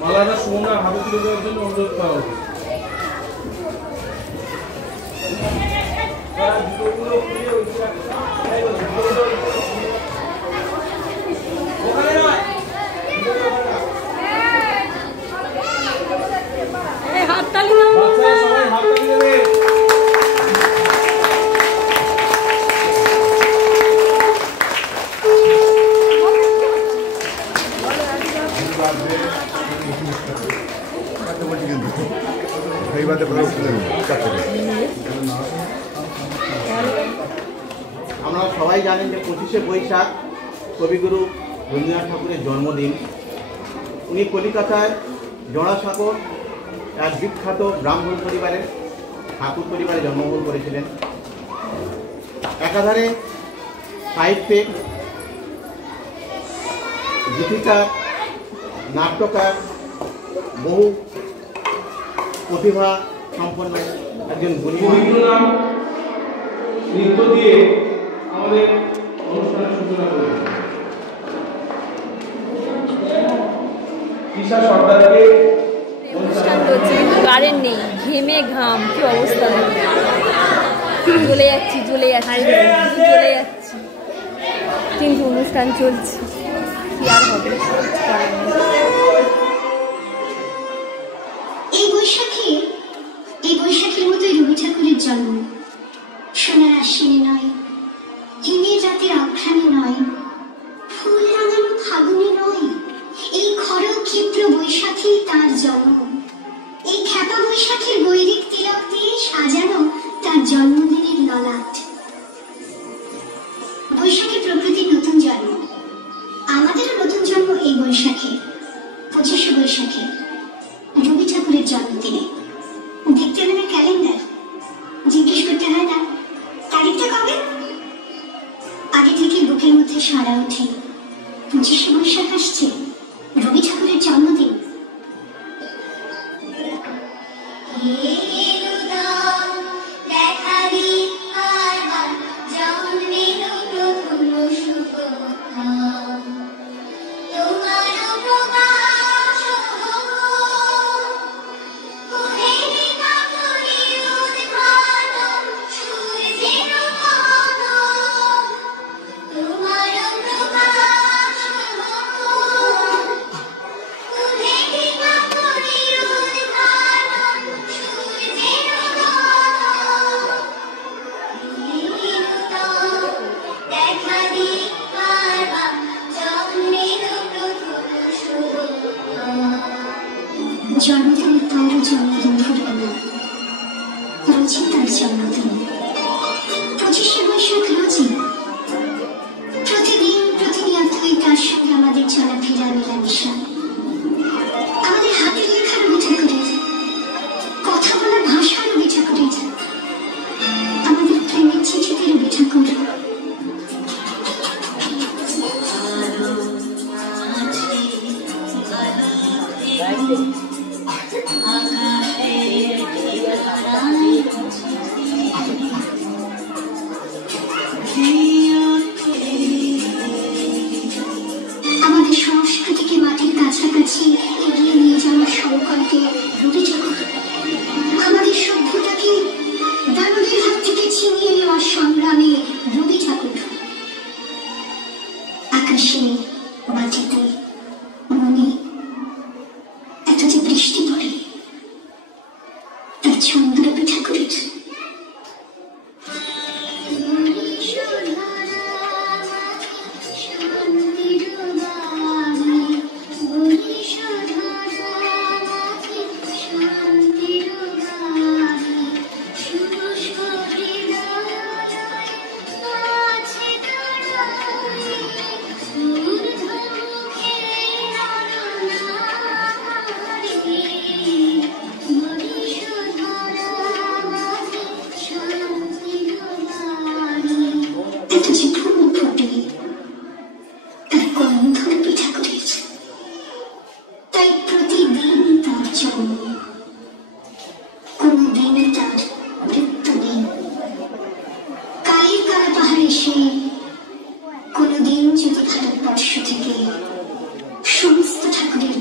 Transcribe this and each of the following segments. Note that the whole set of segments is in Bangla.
মালাটা সোনা হাতে তুলে দেওয়ার জন্য অনুরোধ করা হবে। হাততালি দাও, বাচ্চারা সবাই হাততালি দেবে। আমরা সবাই জানেন যে 25শে বৈশাখ কবিগুরু রবীন্দ্রনাথ ঠাকুরের জন্মদিন। উনি কলিকাতায় জোড়াসাঁকোর এক বিখ্যাত ব্রাহ্মণ পরিবারের ঠাকুর পরিবারে জন্মগ্রহণ করেছিলেন। একাধারে সাহিত্যে গীতিকার, নাট্যকার, বহু প্রতিভা সম্পন্ন একজন গুণী। রবীন্দ্রনাথ নৃত্য দিয়ে আমাদের অনুষ্ঠানের সূচনা করবে। ঈশা সর্দারকে অনুষ্ঠান চলছে, কারেন্ট নেই, ঘেমে ঘাম, কি অবস্থা, জ্বলে যাচ্ছি কিন্তু অনুষ্ঠান চলছে, কি আর হবে। এই বৈশাখের মতোই রবি ঠাকুরের জন্ম। সোনার আশ্বিনে নয়, হিমের রাতের আখ্যানে নয়, ফুল লাগানো ফাগুনে নয়, এই খড়গ ক্ষিপ্র বৈশাখী তার জন্ম। এই খ্যাপা বৈশাখের বৈরিক তিলক দিয়ে সাজানো তার জন্মদিনের ললাট। বৈশাখী প্রকৃতির নতুন জন্ম, আমাদেরও নতুন জন্ম এই বৈশাখে, 25শে বৈশাখে রবি ঠাকুরের জন্মদিনে। দেখতে হবে না ক্যালেন্ডার, জিজ্ঞেস করতে হয় না তারিখটা কবে, আগে থেকে বুকের মধ্যে সাড়া ওঠে 25শে বৈশাখ আসছে, রবি ঠাকুরের জন্মদিন। জন্মদিনে তার জন্মদিন ঘুরবে না, রোজই তার জন্মদিন। 25শে বৈশাখ রোজই, প্রতিদিন প্রতিনিয়তই তার সঙ্গে আমাদের চলাফেরা মেলামেশা। আমাদের হাতের লেখা রবি ঠাকুরের, কথা বলার ভাষা রবি ঠাকুরের, আমাদের প্রেমের চিঠিতে রবি ঠাকুর। আমাদের সংস্কৃতিকে মাটির কাছাকাছি এগিয়ে নিয়ে যাওয়ার সংকল্পে রবি ঠাকুর, আমাদের সভ্যতাকে দানবের হাত থেকে ছিনিয়ে নেওয়ার সংগ্রামে রবি ঠাকুর। আকাশে, মাটিতে, মনে এত যে বৃষ্টি পড়ে, তার ছন্দ রবি ঠাকুরের। কোনদিন যদি ভারতবর্ষ থেকে সমস্ত ঠাকুরের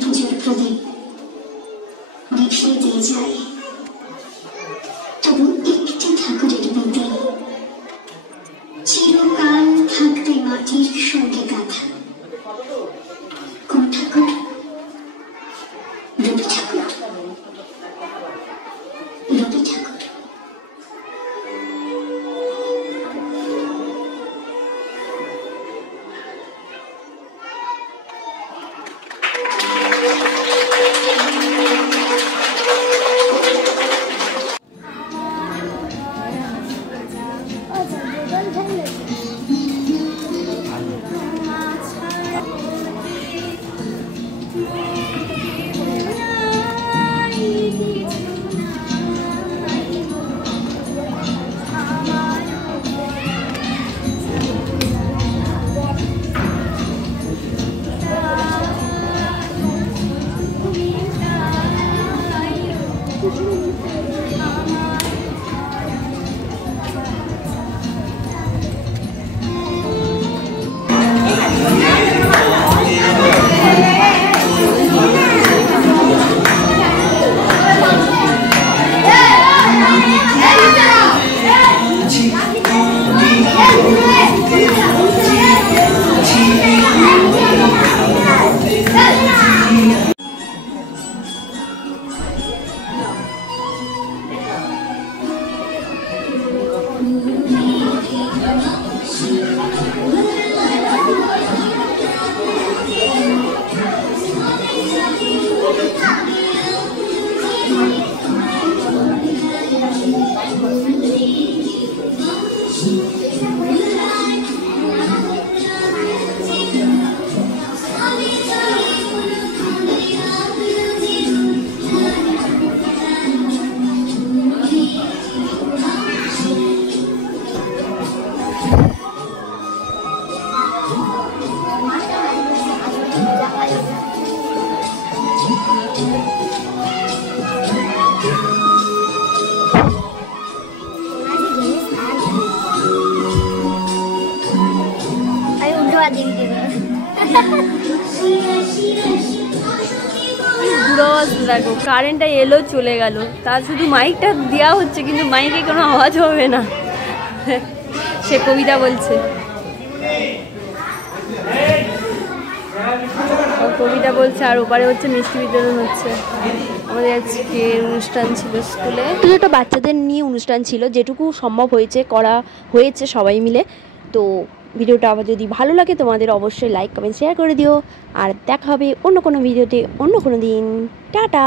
অবস্থা দেখো, কারেন্টটা এলো চলে গেল, তার শুধু মাইকটা দেওয়া হচ্ছে কিন্তু মাইকে কোনো আওয়াজ হবে না। সে কবিতা বলছে, কবিতা বলছে, আর ওপারে হচ্ছে মিষ্টি বিতরণ হচ্ছে। আমাদের আজকে অনুষ্ঠান ছিল স্কুলে, ছোটো বাচ্চাদের নিয়ে অনুষ্ঠান ছিল, যেটুকু সম্ভব হয়েছে করা হয়েছে সবাই মিলে। তো ভিডিওটা আবার যদি ভালো লাগে তোমাদের অবশ্যই লাইক কমেন্ট শেয়ার করে দিও, আর দেখা হবে অন্য কোনো ভিডিওতে অন্য কোনো দিন। টাটা।